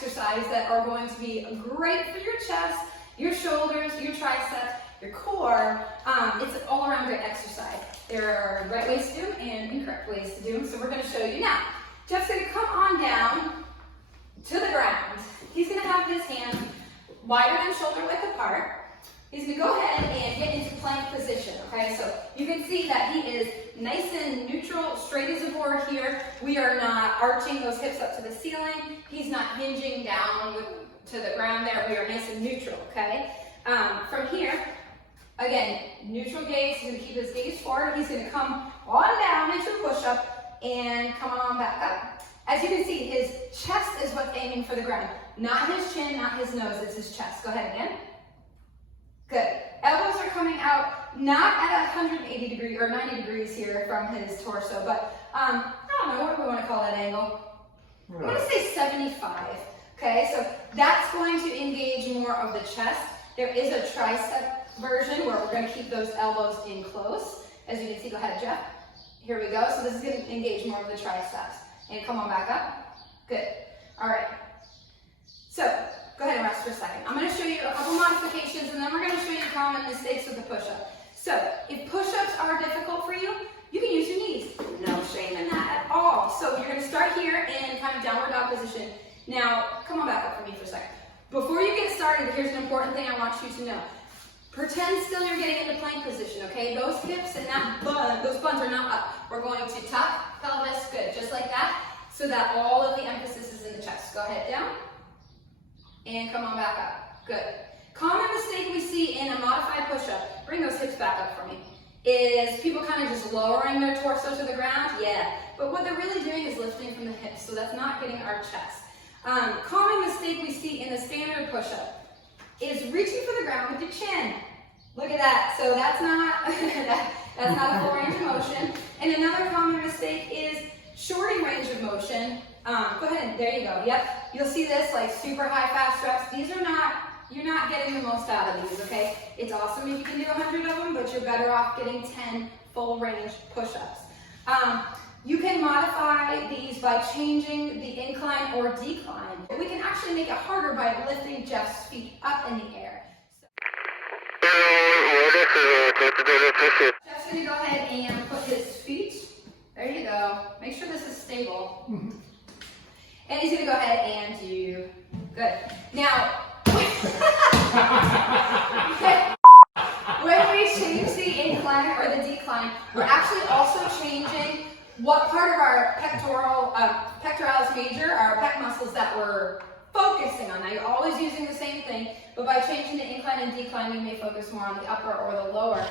exercise that are going to be great for your chest, your shoulders, your triceps, your core. It's an all-around great exercise. There are right ways to do them and incorrect ways to do them, so we're going to show you now. Jeff's going to come on down to the ground. He's going to have his hands wider than shoulder width apart. He's going to go ahead and get into plank position, okay? So you can see that he is nice and neutral, straight as a board here. We are not arching those hips up to the ceiling. He's not hinging down to the ground there. We are nice and neutral, okay? From here, again, neutral gaze. He's going to keep his gaze forward. He's going to come on down into a push-up and come on back up. As you can see, his chest is what's aiming for the ground. Not his chin, not his nose, it's his chest. Go ahead again. Good. Elbows are coming out, not at 180 degrees or 90 degrees here from his torso, but I don't know, what do we want to call that angle? I'm going to say 75. Okay, so that's going to engage more of the chest. There is a tricep version where we're going to keep those elbows in close. As you can see, go ahead, Jeff. Here we go. So this is going to engage more of the triceps. And come on back up. Good. All right. So go ahead and rest for a second. I'm going to show you a couple modifications, and then we're going to show you common mistakes with the push-up. So if push-ups are difficult for you, you can use your knees. No shame in that at all. So you're going to start here in kind of downward dog position. Now, come on back up for me for a second. Before you get started, here's an important thing I want you to know. Pretend still you're getting into plank position, okay? Those hips and that bun, those buns are not up. We're going to tuck pelvis, good, just like that, so that all of the emphasis is in the chest. Go ahead, down, and come on back up, good. Common mistake we see in a modified push-up, bring those hips back up for me, is people kind of just lowering their torso to the ground, yeah, but what they're really doing is lifting from the hips, so that's not getting our chest. Common mistake we see in the standard push-up is reaching for the ground with your chin. Look at that. So that's not that's not a full range of motion. And another common mistake is shorting range of motion. Go ahead, there you go. Yep. You'll see this like super high fast reps. These are not, you're not getting the most out of these, okay? It's awesome if you can do 100 of them, but you're better off getting 10 full range push-ups. You can modify these by changing the incline or decline. We can actually make it harder by lifting Jeff's feet up in the air. Jeff's going to go ahead and put his feet, there you go, make sure this is stable. And he's going to go ahead and do, good. Now, when we change the incline or the decline, we're actually also changing what part of our pectoralis major, our pec muscles that we're focusing on. Now you're always using the same thing, but by changing the incline and decline, you may focus more on the upper or the lower.